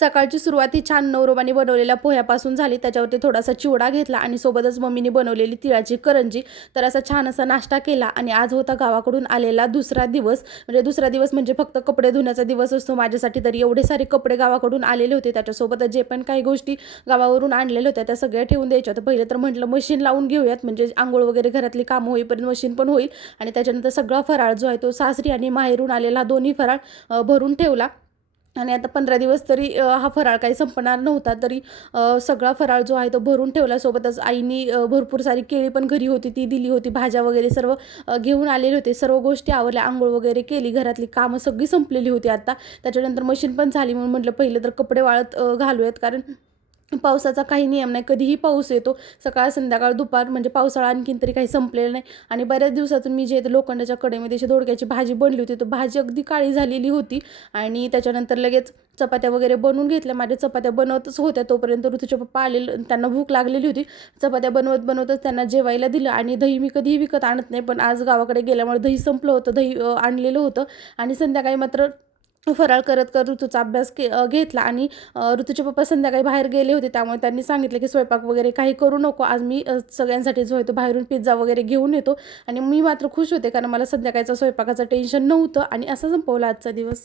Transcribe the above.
सकाळची सुरुवात ही छान नवरोबाने बनवलेल्या पोह्यापासून झाली. त्याच्यावरती थोडासा चिवडा घेतला आणि सोबतच मम्मीने बनवलेली तिळाची करंजी. तर असा छान असा नाश्ता केला आणि आज होता गावाकडून आलेला दुसरा दिवस. म्हणजे दुसरा दिवस म्हणजे फक्त कपडे धुण्याचा दिवस असतो माझ्यासाठी. तरी एवढे सारे कपडे गावाकडून आलेले होते. त्याच्यासोबतच जे पण काही गोष्टी गावावरून आणलेल्या होत्या त्या सगळ्या ठेवून द्यायच्या होत्या. पहिलं तर म्हटलं मशीन लावून घेऊयात, म्हणजे अंघोळ वगैरे घरातली कामं होईपर्यंत मशीन पण होईल. आणि त्याच्यानंतर सगळा फराळ जो आहे तो सासरी आणि माहेरून आलेला दोन्ही फराळ भरून ठेवला. आणि आता 15 दिवस तरी हा फराळ काही संपणार नव्हता. तरी सगळा फराळ जो आहे तो भरून ठेवला. सोबतच आईनी भरपूर सारी केळी पण घरी होती ती दिली होती. भाज्या वगैरे सर्व घेऊन आलेले होते. सर्व गोष्टी आवरल्या, अंघोळ वगैरे केली, घरातली कामं सगळी संपलेली होती आता. त्याच्यानंतर मशीन पण झाली म्हणून म्हटलं पहिलं तर कपडे वाळत घालूयात, कारण पावसाचा काही नियम नाही, कधीही पाऊस येतो. सकाळ संध्याकाळ दुपार म्हणजे पावसाळा आणखीन तरी काही संपलेलं नाही. आणि बऱ्याच दिवसातून मी जे लोखंडाच्या कढईमध्ये अशी दोडक्याची भाजी बनली होती, तो भाजी अगदी काळी झालेली होती. आणि त्याच्यानंतर लगेच चपात्या वगैरे बनवून घेतल्या. माझ्या चपात्या बनवतच होत्या तोपर्यंत ऋतूचे पप्पा आलेले, त्यांना भूक लागलेली होती. चपात्या बनवतच त्यांना जेवायला दिलं. आणि दही मी कधीही विकत आणत नाही, पण आज गावाकडे गेल्यामुळे दही संपलं होतं, दही आणलेलं होतं. आणि संध्याकाळी मात्र फराळ करत ऋतूचा अभ्यास घेतला. आणि ऋतूचे पप्पा संध्याकाळी बाहेर गेले होते, त्यामुळे त्यांनी सांगितलं की स्वयंपाक वगैरे काही करू नको, आज मी सगळ्यांसाठी जो आहे तो बाहेरून पिझ्झा वगैरे घेऊन येतो. आणि मी मात्र खुश होते, कारण मला संध्याकाळचा स्वयंपाकाचं टेन्शन नव्हतं. आणि असा संपवला आजचा दिवस.